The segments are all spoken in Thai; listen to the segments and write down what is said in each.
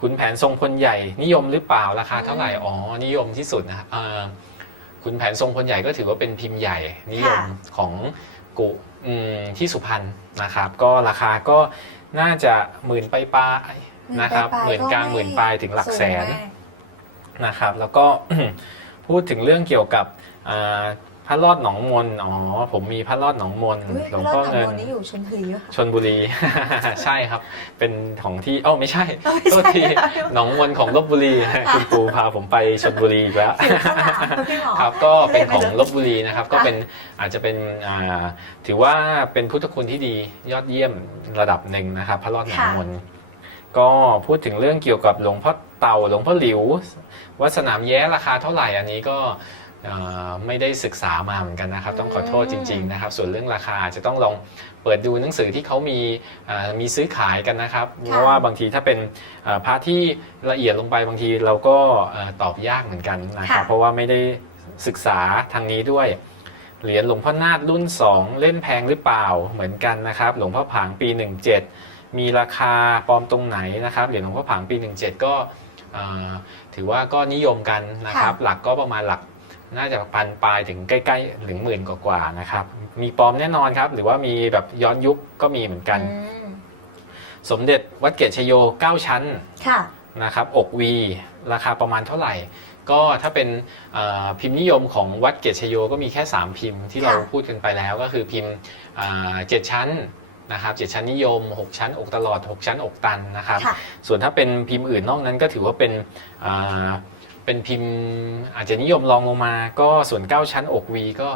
ขุนแผนทรงพลใหญ่นิยมหรือเปล่าราคาเท่าไหร่อ๋อนิยมที่สุดนะเอ่อขุนแผนทรงพลใหญ่ก็ถือว่าเป็นพิมพ์ใหญ่นิยมค่ะของกุอืมที่สุพรรณนะครับ ก็ราคาก็น่าจะหมื่นไปปลายๆนะครับหมื่นกลางหมื่นปลายถึงหลักแสนสูงมากนะครับ แล้วก็พูดถึงเรื่องเกี่ยวกับอ่า พระรอดหนองมนอ๋อผมมีพระรอดหนองมนอุ้ยหลวงรถพ่อหนังเงินโมนี่อยู่ชลบุรีเหรอคะชนบุรีใช่ครับ เป็นของที่เอ้าไม่ใช่เอ้าไม่โทษใช่ทีค่ะหนองมนของลบบุรีคุณปูพาผมไปชนบุรีอีกแล้วอยู่ข้างหลังพี่หมอครับก็เป็นของลบบุรีนะครับ ก็ค่ะเป็นอาจจะเป็นอ่าถือว่าเป็นพุทธคุณที่ดียอดเยี่ยมระดับหนึ่งนะครับ พระรอดหนองมนก็พูดถึงเรื่องเกี่ยวกับหลวงพ่อเต่าหลวงพ่อหลิววัดสนามแย้ราคาเท่าไหร่อันนี้ก็เอ่อ ไม่ได้ศึกษามาเหมือนกันนะครับ ต้องขอโทษจริง ๆนะครับ ส่วนเรื่องราคาอาจจะต้องลองเปิดดูหนังสือที่เขามีอ่ามีซื้อขายกันนะครับ เพราะว่าบางทีถ้าเป็นเอ่อพระที่ละเอียดลงไปบางทีเราก็เอ่อตอบยากเหมือนกันนะครับค่ะเพราะว่าไม่ได้ศึกษาทางนี้ด้วยเหรียญหลวงพ่อนาฏรุ่น 2 เล่นแพงหรือเปล่าเหมือนกันนะครับ หลวงพ่อผางปี 17 มีราคาปลอมตรงไหนนะครับเหรียญหลวงพ่อผางปี 17 ก็เอ่อถือว่าก็นิยมกันนะครับ หลักก็ประมาณหลัก น่าจะปันปลายถึงใกล้ๆถึงหมื่นกว่าๆนะครับ มีปลอมแน่นอนครับ หรือว่ามีแบบย้อนยุคก็มีเหมือนกันอืมสมเด็จวัดเกตชโย 9 ชั้นค่ะนะครับอกวีราคาประมาณเท่าไหร่ ก็ถ้าเป็นเอ่อพิมพ์นิยมของวัดเกตชโยก็มีแค่ 3 พิมพ์ที่เราค่ะพูดกันไปแล้วก็คือพิมพ์อ่าเจ็ดชั้นนะครับเจ็ดชั้นนิยม 6 ชั้นอกตลอด 6 ชั้นอกตันนะครับค่ะส่วนถ้าเป็นพิมพ์อื่นนอกนั้นก็ถือว่าเป็นอ่า เป็นพิมพ์อาจจะนิยมรองลงมา ก็ส่วน 9 ชั้นอกวีก็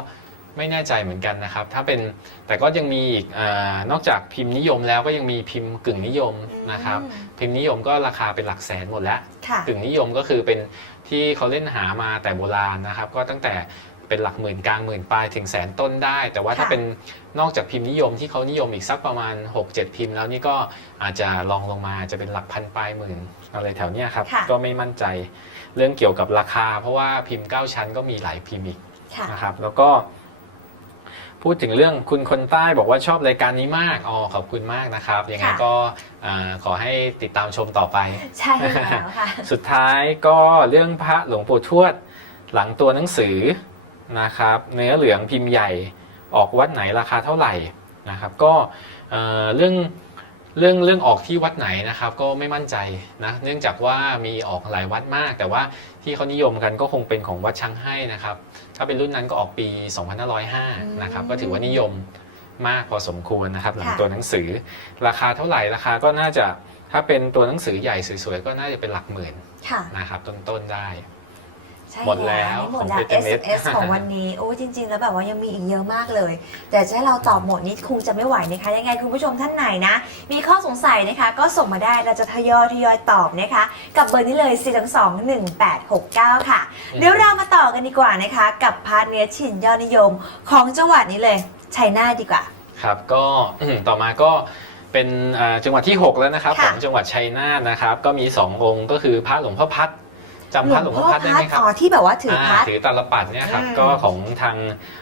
ไม่แน่ใจเหมือนกันนะครับ ถ้าเป็นแต่ก็ยังมีอีกอานอกจากพิมพ์นิยมแล้วก็ยังมีพิมพ์กึ่งนิยมนะครับอืมพิมพ์นิยมก็ราคาเป็นหลักแสนหมดแล้วค่ะกึ่งนิยมก็คือเป็นที่เขาเล่นหามาแต่โบราณนะครับ ก็ตั้งแต่ เป็นหลักหมื่นกลางหมื่นปลายถึงแสนต้นได้ แต่ว่าถ้าค่ะเป็นนอกจากพิมพ์นิยมที่เขานิยมอีกสักประมาณ 6-7 พิมพ์ แล้วนี่ก็อาจจะลองลงมาจะเป็นหลักพันปลายหมื่นอะไรแถวเนี้ยครับค่ะก็ไม่มั่นใจเรื่องเกี่ยวกับราคา เพราะว่าพิมพ์ 9 ชั้นก็มีหลายพิมพ์อีกค่ะนะครับแล้วก็พูดถึงเรื่องคุณคนใต้บอกว่าชอบรายการนี้มาก อ๋อ ขอบคุณมากนะครับ ยังไงค่ะก็อ่าขอให้ติดตามชมต่อไป ใช่แล้วค่ะ สุดท้ายก็เรื่องพระหลวงปู่ทวดหลังตัวหนังสือ นะครับ เนื้อเหลืองพิมพ์ใหญ่ออกวัดไหนราคาเท่าไหร่นะครับ ก็เอ่อเรื่องเรื่องเรื่องออกที่วัดไหนนะครับ ก็ไม่มั่นใจนะเนื่องจากว่ามีออกหลายวัดมาก แต่ว่าที่เขานิยมกันก็คงเป็นของวัดช้างให้นะครับ ถ้าเป็นรุ่นนั้นก็ออกปี 2505นะครับก็ถือว่านิยมมากพอสมควรนะครับหลังค่ะตัวหนังสือ ราคาเท่าไหร่ราคาก็น่าจะถ้าเป็นตัวหนังสือใหญ่สวยๆก็น่าจะเป็นหลักหมื่นค่ะนะครับต้นๆได้ ใช่หมดแล้วหมดของแล้ว Peternet SMS ของวันนี้ โอ้จริง ๆ แล้วแบบว่ายังมีอีกเยอะมากเลย แต่จะให้เราตอบหมดนี้คงจะไม่ไหวนะคะ ยังไงคุณผู้ชมท่านไหนนะ มีข้อสงสัยนะคะ ก็ส่งมาได้เราจะทยอยทยอยตอบนะคะ กับเบอร์นี้เลย 4 2 1 8 6 9 ค่ะอืมเดี๋ยวเรามาต่อกันดีกว่านะคะ กับพาร์ทเนื้อชิ้นยอดนิยม ของจังหวัดนี้เลยชัยนาทดีกว่า ครับก็ ต่อมาก็เป็นอ่าจังหวัดที่ 6 แล้วนะครับค่ะของจังหวัดชัยนาทนะครับ ก็มี 2 องค์ก็คือพระหลวงพ่อพัด จำพระหลวงพ่อพัดได้ไหมครับอ๋อที่แบบว่าถือพัดถือตาลปัดเนี่ยครับอืมก็ของทาง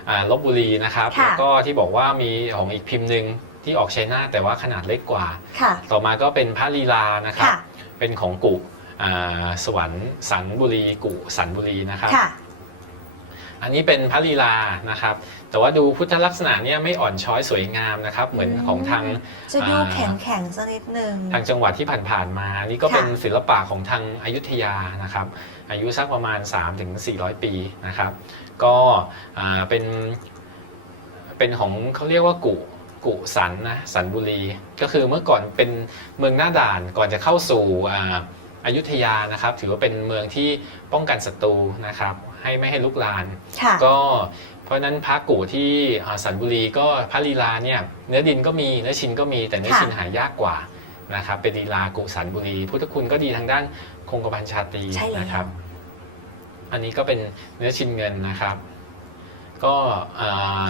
อ่าลบบุรีนะครับค่ะแล้วก็ที่บอกว่ามีของอีกพิมพ์หนึ่งที่ออกชัยนาทแต่ว่าขนาดเล็กกว่าค่ะต่อมาก็เป็นพระลีลานะครับค่ะเป็นของกุอ่าสวรรค์สันบุรีกุสันบุรีนะครับค่ะ อันนี้เป็นพระลีลานะครับ แต่ว่าดูพุทธลักษณะเนี่ยไม่อ่อนช้อยสวยงามนะครับ เหมือนอืมของทางจะดูอ่าแข็งแข็งๆสักนิดนึงทางจังหวัดที่ผ่านๆมา นี่ก็เป็นค่ะศิลปะของทางอายุทยานะครับ อายุสักประมาณ 3-400 ปีนะครับ ก็อ่าเป็นเป็นของเขาเรียกว่ากุกุสันนะสันบุรี ก็คือเมื่อก่อนเป็นเมืองหน้าด่านก่อนจะเข้าสู่อ่า อายุทยานะครับถือว่าเป็นเมืองที่ป้องกันศัตรูนะครับให้ไม่ให้ลุกลานค่ะก็เพราะฉะนั้นพระกูที่อ่าสันบุรีก็พระลีลาเนี่ยเนื้อดินก็มีเนื้อชินก็มีแต่เนื้อค่ะชินหายากกว่านะครับเป็นลีลากุสันบุรี พุทธคุณก็ดีทางด้านคงกระพันชาตรีใช่แล้วนะครับ อันนี้ก็เป็นเนื้อชินเงินนะครับ ก็อ่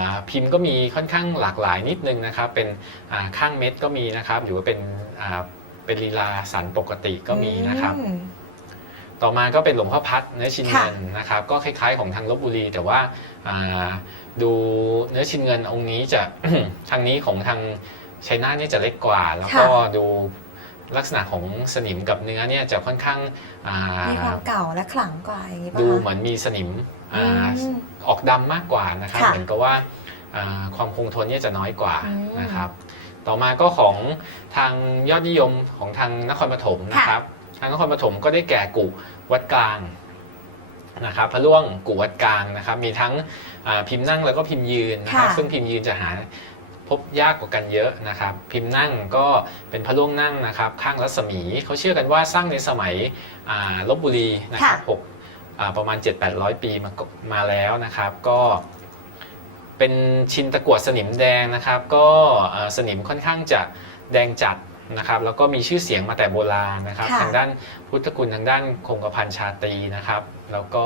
าพิมพ์ก็มีค่อนข้างหลากหลายนิดนึงนะครับ เป็นอ่าข้างเม็ดก็มีนะครับหรือว่าเป็นอ่า เป็นลีลาสันปกติก็มีนะครับ อืม ต่อมาก็เป็นหลวงพ่อพัดเนื้อชินค่ะเงินนะครับ ก็คล้าย ๆ ของทางลบบุรี แต่ว่าอ่าดูเนื้อชินเงินองค์นี้จะ ทางนี้ของทางชัยนาทนี่จะเล็กกว่า แล้วก็ดูลักษณะของสนิมกับเนื้อเนี่ยจะค่อนข้างอ่ามีความเก่าและขลังกว่าอย่างนี้ป่ะดูคะเหมือนมีสนิมอือ่ามออกดำมากกว่านะครับ ค่ะเหมือนกับว่าอ่าความคงทนเนี่ยจะน้อยกว่าอืม นะครับ ต่อมาก็ของทางยอดนิยมของทางนครปฐมนะครับ ทางนครปฐมก็ได้แก่กุวัดกลางนะครับพระล่วงกุวัดกลางนะครับ มีทั้งอ่าพิมพ์นั่งแล้วก็พิมพ์ยืนนะครับค่ะซึ่งพิมพ์ยืนจะหาพบยากกว่ากันเยอะนะครับ พิมพ์นั่งก็เป็นพระล่วงนั่งนะครับ ข้างรัศมีเขาเชื่อกันว่าสร้างในสมัยอ่าลบบุรีนะครับหกอ่าประมาณ 7-800 ปีมาก็มาแล้วนะครับ ก็ เป็นชินตะกรวดสนิมแดงนะครับ ก็อ่าสนิมค่อนข้างจะแดงจัดนะครับแล้วก็มีชื่อเสียงมาแต่โบราณนะครับ ค่ะ ทางด้านพุทธคุณทางด้านคงกระพันชาตรีนะครับ แล้วก็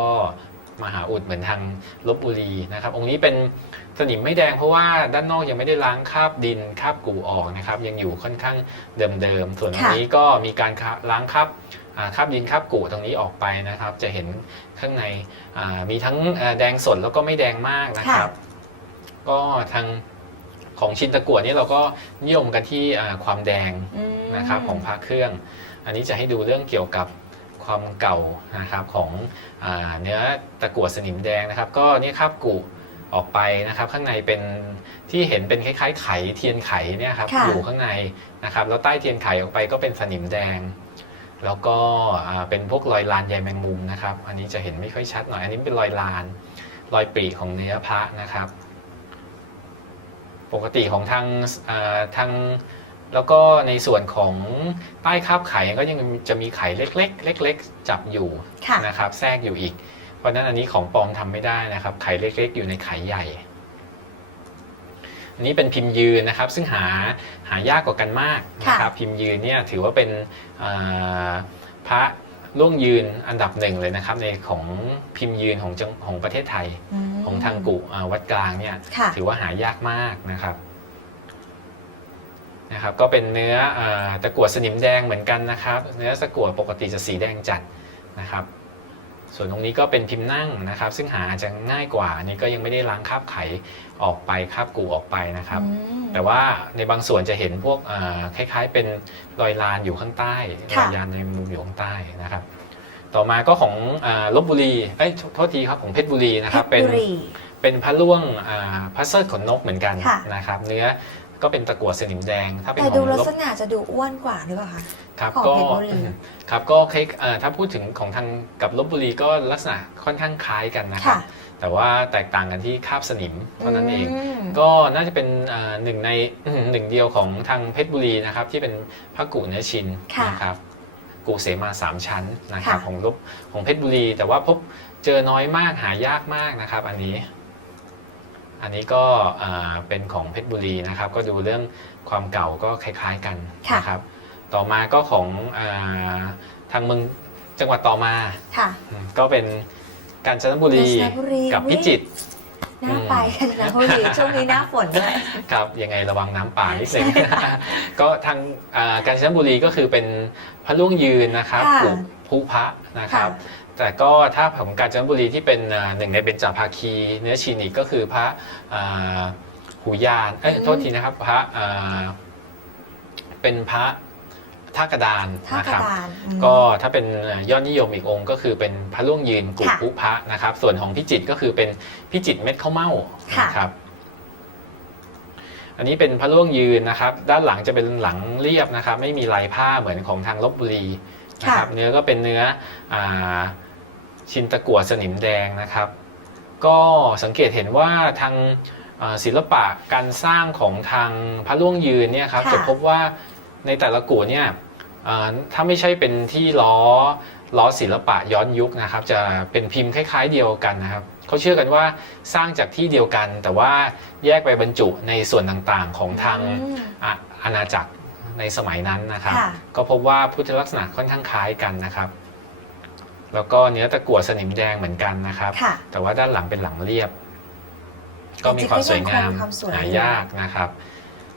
มหาอุดเหมือนทางลบบุรีนะครับ องค์นี้เป็นสนิมไม่แดงเพราะว่าด้านนอกยังไม่ได้ล้างคราบดินคราบกูออกนะครับ ยังอยู่ค่อนข้างเดิมๆส่วนตรงนี้ก็มีการล้างคราบอ่าคราบดินคราบกูตรงนี้ออกไปนะครับ จะเห็นข้างในอ่ามีทั้งเอ่อแดงสดแล้วก็ไม่แดงมากนะครับ ก็ทางของชินตะกั่วนี่เราก็นิยมกันที่อ่าความแดงอืมนะครับของพระเครื่อง อันนี้จะให้ดูเรื่องเกี่ยวกับความเก่านะครับของอาเนื้อตะกั่วสนิมแดงนะครับ ก็นี่ครับกุออกไปนะครับข้างในเป็นที่เห็นเป็นคล้ายๆ ไขเทียนไขเนี่ยครับค่ะอยู่ข้างในนะครับแล้วใต้เทียนไขออกไปก็เป็นสนิมแดง แล้วก็อ่าเป็นพวกรอยลานใยแมงมุมนะครับ อันนี้จะเห็นไม่ค่อยชัดหน่อย อันนี้เป็นรอยลานรอยปรีของเนื้อพระนะครับ ปกติของทางอ่าทางแล้วก็ในส่วนของใต้คาบไข่ก็ยังจะมีไข่เล็กๆ เล็ก ๆ จับอยู่ค่ะนะครับแทรกอยู่อีก เพราะฉะนั้นอันนี้ของปลอมทำไม่ได้นะครับ ไข่เล็ก ๆ อยู่ในไข่ใหญ่ อันนี้เป็นพิมพ์ยืนนะครับ ซึ่งหาหายากกว่ากันมากนะครับ พิมพ์ยืนเนี่ยถือว่าเป็นอ่าพระ ล่วงยืนอันดับหนึ่งเลยนะครับ ในของพิมพ์ยืนของจังของประเทศไทยมของทางกุอ่าวัดกลางเนี่ยค่ะถือว่าหายากมากนะครับนะครับ ก็เป็นเนื้ออาตะกั่วสนิมแดงเหมือนกันนะครับ เนื้อตะกั่วปกติจะสีแดงจัดนะครับ ส่วนตรงนี้ก็เป็นพิมพ์นั่งนะครับ ซึ่งหาอาจจะง่ายกว่าอันนี้ก็ยังไม่ได้ล้างคราบไขออกไปคราบกูออกไปนะครับ อืม แต่ว่าในบางส่วนจะเห็นพวกอ่าคล้ายๆ เป็นรอยลานอยู่ข้างใต้รค่ะ อยยานในมุมอยู่ข้างใต้นะครับ ต่อมาก็ของอาลบบุรีเอ้ยโทษทีครับของเพชรบุรีนะครับพเป็ชน รบุรี เป็นพระล่วงอ่าพระเสิร์ชขนนกเหมือนกันค่ะนะครับ เนื้อก็เป็นตะกั่วสนิมแดง ถ้าเป็นแต่ขอดูงลักลบษณะจะดูอ้วนกว่าหรือเปล่าคะครับของก็เพชรบุรีครับก็คล้ายเอ่อถ้าพูดถึงของทางกับลบบุรีก็ลักษณะค่อนข้างคล้ายกันนะครัค่ะบแต่ว่าแตกต่างกันที่คราบสนิมเท่านั้นเองมก็น่าจะเป็นอ่าหนึ่งในหนึ่งเดียวของทางเพชรบุรีนะครับที่เป็นพระกุเนื้อชินค่ะนะครับกุเสมาสามชั้นนะครับค่ะของลบของเพชรบุรี แต่ว่าพบเจอน้อยมากหายากมากนะครับ อันนี้ อันนี้ก็อ่าเป็นของเพชรบุรีนะครับ ก็ดูเรื่องความเก่าก็คล้าย ๆกันค่ะนะครับ ต่อมาก็ของอาทางเมืองจังหวัดต่อมาค่ะอืมก็เป็นกาญจนบุรีกาญจนบุรีกับอุ๊ยพิจิตรน่าไปกาญจนบุรีช่วงนี้หน้าฝนด้วยครับยังไงระวังน้ำป่านิดนึงก็ทางอ่ากาญจนบุรีก็คือเป็นพระล่วงยืนนะครับค่ะปลูกภูพระนะครับค่ะ แต่ก็ถ้าของกาญจนบุรีที่เป็นอ่าหนึ่งในเบญจภาคีเนื้อชีนิกก็คือพระอ่าหูยานเอ้ยโทษทีนะครับพระอ่าเป็นพระท่ากระดานท่านะกคระรับดานอืมก็ถ้าเป็นยอดนิยมอีกองค์ ก็คือเป็นพระล่วงยืนกุค่ะปุพระนะครับ ส่วนของพิจิตรก็คือเป็นพิจิตรเม็ดข้าวเม่าค่ะนะครับ อันนี้เป็นพระล่วงยืนนะครับ ด้านหลังจะเป็นหลังเรียบนะครับ ไม่มีลายผ้าเหมือนของทางลบบุรีนะครับ เนื้อก็เป็นเนื้ออา ชินตะกั่วสนิมแดงนะครับ ก็สังเกตเห็นว่าทางอ่าศิลปะการสร้างของทางพระล่วงยืนเนี่ยครับค่ะจะพบว่าในแต่ละกูเนี่ยอ่าถ้าไม่ใช่เป็นที่ล้อล้อศิลปะย้อนยุคนะครับ จะเป็นพิมพ์คล้ายๆเดียวกันนะครับเขาเชื่อกันว่าสร้างจากที่เดียวกัน แต่ว่าแยกไปบรรจุในส่วนต่างๆของทางอืมอะอาณาจักรในสมัยนั้นนะครับค่ะก็พบว่าพุทธลักษณะค่อนข้างคล้ายกันนะครับ แล้วก็เนื้อตะกั่วสนิมแดงเหมือนกันนะครับ ค่ะแต่ว่าด้านหลังเป็นหลังเรียบ ก็มีความสวยงามจริงๆก็ยังคงมีความสวย หายากนะครับ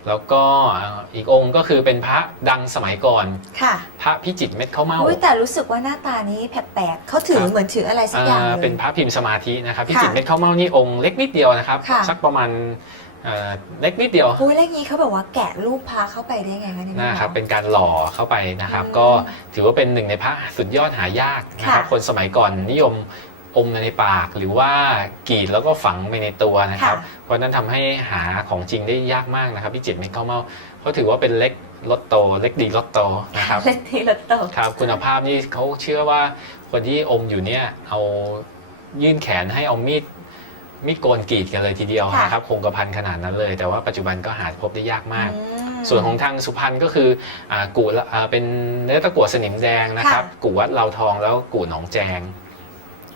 แล้วก็เอ่ออีกองค์ก็คือเป็นพระดังสมัยก่อน ค่ะพระพิจิตรเม็ดข้าวเม่า อุ้ยแต่รู้สึกว่าหน้าตานี้แปลกๆเขาถือครับ เหมือนถืออะไรสักอย่างอ่าเลยเป็นพระพิมพ์สมาธินะครับพิค่ะจิตรเม็ดข้าวเม่านี่องค์เล็กนิดเดียวนะครับ ค่ะ สักประมาณเอ่อเล็กนิดเดียวอุ้ยแล้วอย่างนี้เขาแบบว่าแกะรูปพาเข้าไปได้ไงคะเนี่ยพี่หมอนะครับเป็นการหล่อเข้าไปนะครับ อืมก็ถือว่าเป็นหนึ่งในพระสุดยอดหายากนะครับค่ะคนสมัยก่อนนิยมอมในปากหรือว่ากรีดแล้วก็ฝังไปในตัวนะครับ ค่ะเพราะฉะนั้นทำให้หาของจริงได้ยากมากนะครับพี่จิตรเมกเข้าเมาเขาถือว่าเป็นเล็กลดโต เล็กดีลดโตนะครับ เล่นทีละโตะครับคุณภาพนี่เขาเชื่อว่าคนที่อมอยู่เนี่ยเอายื่นแขนให้เอามีด มีดโกนกรีดกันเลยทีเดียวนะครับคงกระพันขนาดนั้นเลย แต่ว่าปัจจุบันก็หาพบได้ยากมากอืมส่วนของทางสุพรรณก็คืออากูละอ่าเป็นเนื้อตะกั่วสนิมแดงนะครับ ค่ะ กูวัดเราทองแล้วกูหนองแจง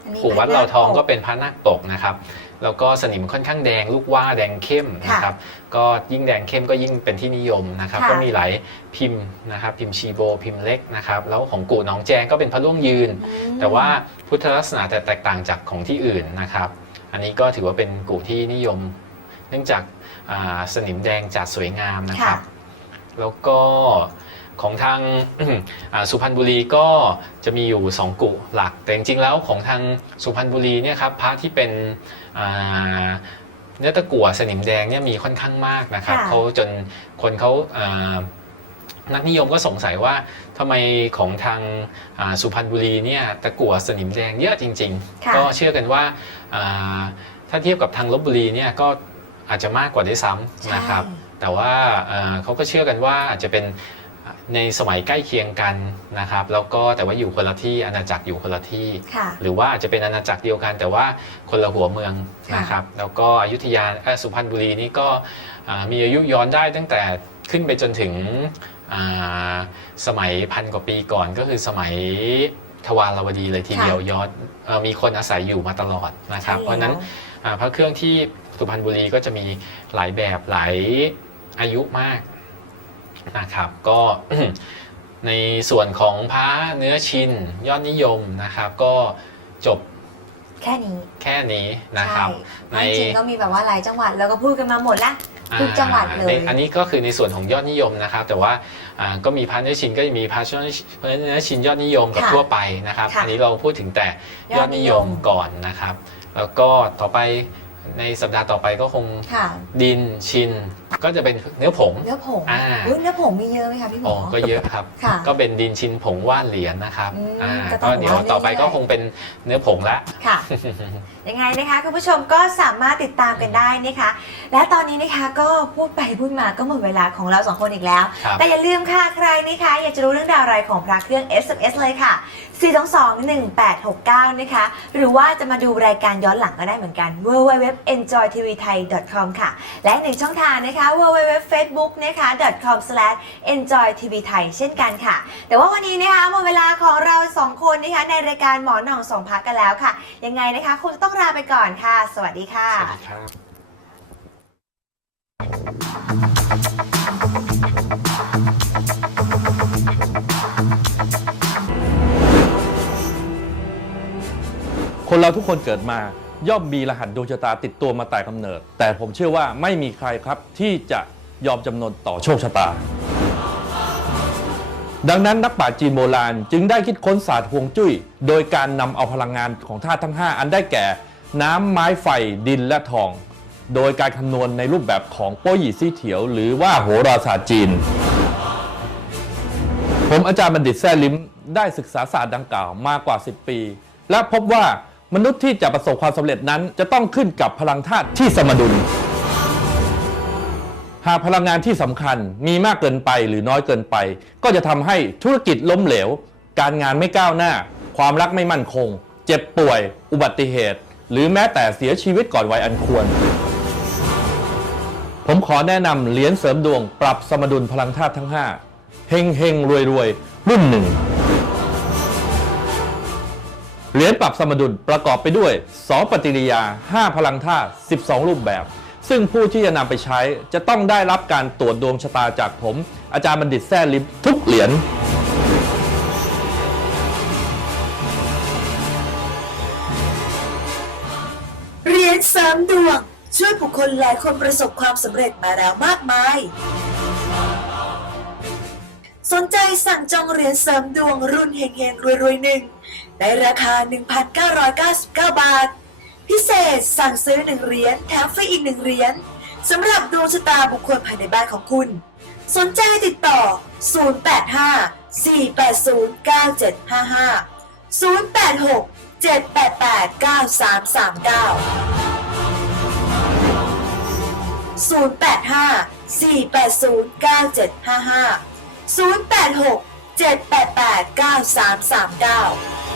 อันนี้ กูวัดเราทองก็ป็นเป็นพระนาคปกนะครับ แล้วก็สนิมค่อนข้างแดง ลูกว่าแดงเข้มนะครับ ก็ยิ่งแดงเข้มก็ยิ่งเป็นที่นิยมนะครับ ค่ะ ก็มีหลายพิมพ์นะครับ พิมพ์ชีโบ พิมพ์เล็กนะครับ แล้วของกูหนองแจงก็เป็นพระล่วงยืน อืม แต่ว่าพุทธลักษณะแต่แตกต่างจากของที่อื่นนะครับ อันนี้ก็ถือว่าเป็นกูที่นิยม เนื่องจากอ่าสนิมแดงจัดสวยงามนะครับ แล้วก็ของทางอ่าสุพรรณบุรีก็จะมีอยู่ 2 กุหลัก แต่จริงๆแล้วของทางสุพรรณบุรีเนี่ยครับพระที่เป็นอ่าเนื้อตะกั่วสนิมแดงเนี่ยมีค่อนข้างมากนะครับค่ะเขาจนคนเขาอ่า นักนิยมก็สงสัยว่าทำไมของทางอ่าสุพรรณบุรีเนี่ยตะกั่วสนิมแดงเยอะจริงค่ะๆก็เชื่อกันว่าอ่าถ้าเทียบกับทางลบบุรีเนี่ยก็อาจจะมากกว่าด้วยซ้ำนะครับ แต่ว่าเอ่อเขาก็เชื่อกันว่าอาจจะเป็นในสมัยใกล้เคียงกันนะครับแล้วก็แต่ว่าอยู่คนละที่อาณาจักรอยู่คนละที่ค่ะหรือว่าอาจจะเป็นอาณาจักรเดียวกัน แต่ว่าคนละหัวเมืองค่ะนะครับแล้วก็อยุธยาเอ่อสุพรรณบุรีนี่ก็อ่ามีอายุย้อนได้ตั้งแต่ขึ้นไปจนถึงอ่า สมัยพันกว่าปีก่อนก็คือสมัยทวารวดีเลยทีเดียวย้อนเอ่อมีคนอาศัยอยู่มาตลอดนะครับ เพราะฉะนั้นอ่าพระเครื่องที่สุพรรณบุรีก็จะมีหลายแบบหลายอายุมากนะครับ ก็ในส่วนของพระเนื้อชินยอดนิยมนะครับ ก็จบแค่นี้แค่นี้นะครับใช่จริงๆก็มีแบบว่าหลายจังหวัดแล้วก็พูดกันมาหมดละ ทุกจังหวัดเลยอ่าในอันนี้ก็คือในส่วนของยอดนิยมนะครับ แต่ว่าอ่าก็มีพระเนื้อชินก็จะมีพระเนื้อชินยอดนิยมกับค่ะทั่วไปนะครับค่ะอันนี้เราพูดถึงแต่ยอดนิยมก่อนนะครับ แล้วก็ต่อไปในสัปดาห์ต่อไปก็คงค่ะดินชิน ก็จะเป็นเนื้อผง เนื้อผงอ่า อุ๊ยเนื้อผงมีเยอะไหมคะพี่หมอ๋ออ ก็เยอะครับ ค่ะก็เป็นดินชินผงว่านเหรียญนะครับอืมอ่าก็ต้ก็องเดี๋ยวว่านต่อไปเรื่อยๆก็คงเป็นเนื้อผงละ ค่ะ ยังไงนะคะคุณผู้ชมก็สามารถติดตามกันได้นะคะ และตอนนี้นะคะก็พูดไปพูดมาก็หมดเวลาของเราสองคนอีกแล้ว ครับ แต่อย่าลืมค่ะใครนะคะอยากจะรู้เรื่องราวอะไรของพระเครื่อง SMS เลยค่ะ 422-1869 นะคะ หรือว่าจะมาดูรายการย้อนหลังก็ได้เหมือนกัน www.enjoytvthai.com ค่ะ และหนึ่งช่องทางนะคะ www.facebook นะคะ com/enjoytvthai เช่นกันค่ะ แต่ว่าวันนี้นะคะหมดเวลาของเราสองคนนะคะในรายการหมอหน่องสองพักกันแล้วค่ะ ยังไงนะคะคงจะต้องลาไปก่อนค่ะ สวัสดีค่ะ สวัสดีครับ คนเราทุกคนเกิดมาย่อมมีรหัสดวงชะตาติดตัวมาแต่กำเนิด แต่ผมเชื่อว่าไม่มีใครครับที่จะยอมจำนนต่อโชคชะตา ดังนั้นนักปราชญ์จีนโบราณจึงได้คิดค้นศาสตร์ฮวงจุ้ย โดยการนำเอาพลังงานของธาตุทั้ง 5 อันได้แก่ น้ำไม้ไฟดินและทอง โดยการคำนวณในรูปแบบของโป้หยี่ซี่เถียว หรือว่าโหราศาสตร์จีน ผมอาจารย์บัณฑิตแซ่ลิมได้ศึกษาศาสตร์ดังกล่าวมากว่า 10 ปี และพบว่า มนุษย์ที่จะประสบความสำเร็จนั้น จะต้องขึ้นกับพลังธาตุที่สมดุล หากพลังงานที่สำคัญมีมากเกินไปหรือน้อยเกินไป ก็จะทำให้ธุรกิจล้มเหลว การงานไม่ก้าวหน้า ความรักไม่มั่นคง เจ็บป่วย อุบัติเหตุ หรือแม้แต่เสียชีวิตก่อนวัยอันควร ผมขอแนะนำเหรียญเสริมดวงปรับสมดุลพลังธาตุทั้ง 5 เฮงเฮงรวยรวยรุ่นหนึ่ง เหรียญปรับสมดุลประกอบไปด้วย 2 ปฏิกิริยา 5 พลังธาตุ 12 รูปแบบ ซึ่งผู้ที่จะนำไปใช้จะต้องได้รับการตรวจดวงชะตาจากผม อาจารย์บัณฑิตแซ่ลิมทุกเหรียญเหรียญสริมดวง ช่วยผู้คนหลายคนประสบความสำเร็จมาแล้วมากมาย สนใจสั่งจองเหรียญเสริมดวงรุ่นเฮงเฮงรวยรวยหนึ่ง ในราคา 1,999 บาท พิเศษสั่งซื้อ 1 เหรียญแถมฟรีอีก 1 เหรียญสำหรับดวงชะตาบุคคลภายในบ้านของคุณ สนใจติดต่อ 085 480 9755 086 788 9339 085 480 9755 086 788 9339